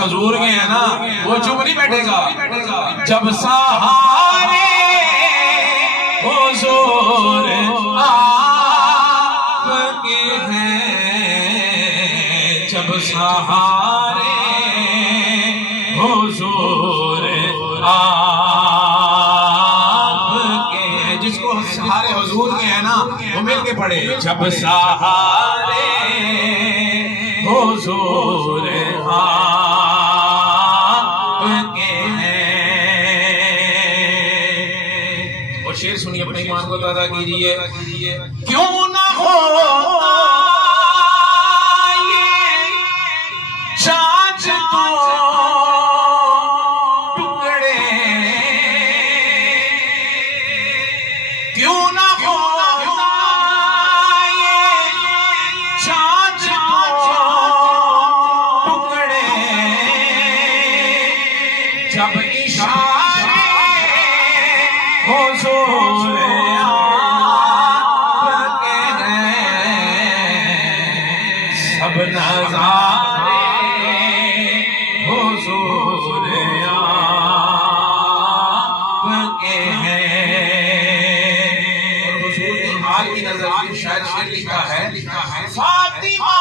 हुजूर के है ना, वो चुप नहीं बैठेगा। जब सहारे हुजूर आपके हैं, जब सहारे हुजूर आपके हैं, जिसको सहारे हुजूर के हैं ना वो मिल के पढ़े। जब सहारे हुजूर आपके हैं। और शेर सुनिए, अपने ईमान को ताज़ा कीजिए। क्यों ना हो चाँद तो टुकड़े, क्यों ना हो चाँद तो टुकड़े, जब इशारे हुजूर आपके हैं, सब नज़ारे हुजूर आपके हैं। और हुजूर की हाल की नजर की शायद शेर लिखा है, फातिमा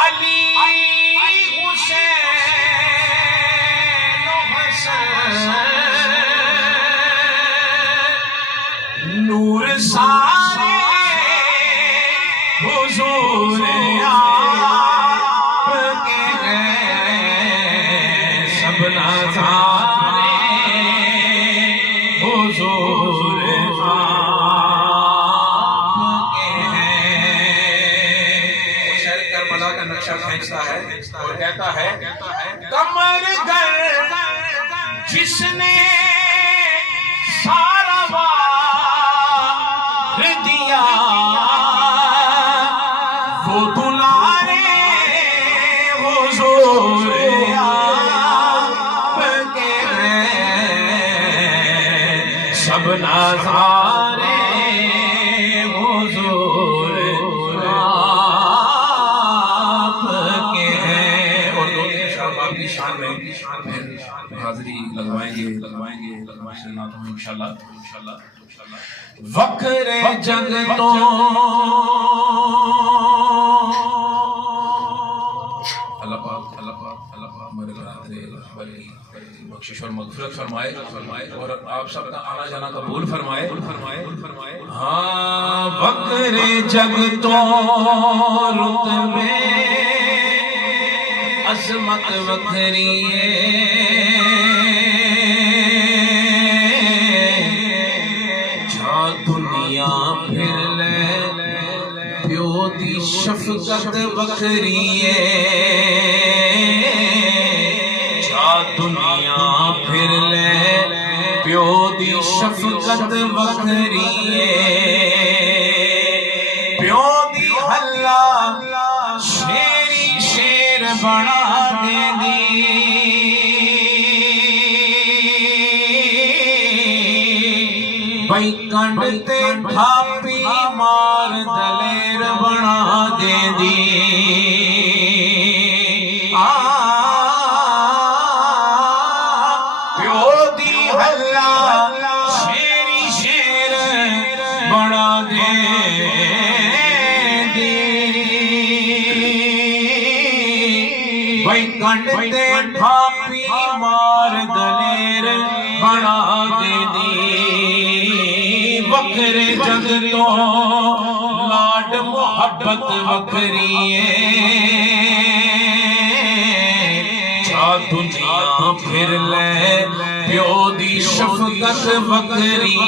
अली हुसैन हसन नूर सारे हुजूर आपके हैं, सब नज़ारे हुजूर आपके हैं। शायद करबला का नक्शा खींचता है और कहता है, कमर गर जिसने सारा वार दिया, वो दुलारे हुजूर आपके हैं, सब नज़ारे हुजूर आपके हैं। और दो तीन शाबाब की शान में हाजिरी लगवाएंगे इंशाल्लाह। वक्र जगतों अल्लाह पाक हमारे बख्शिश और मग़फ़िरत फरमाए और आप सबका आना जाना कबूल फरमाए। हाँ, वक्र जगतों रुतबे अज़मत वखरी दुनिया फिर ले प्यो दी शफ़क़त वखरी जा दुनिया फिर ले प्यो दी शफ़क़त वखरी प्यो दी हल्ला शेरी शेर बना देंदी भाई कंड ते थापी मार दलेर बना देंदी प्यो दी हल्ला शेरी शेर बना देंदी भाई कंड ते थापी मार दलेर बना देंदी वक्रे जगतों लाड मोहब्बत वखरी जा दुनिया फिर ले प्यो दी शफ़क़त वखरी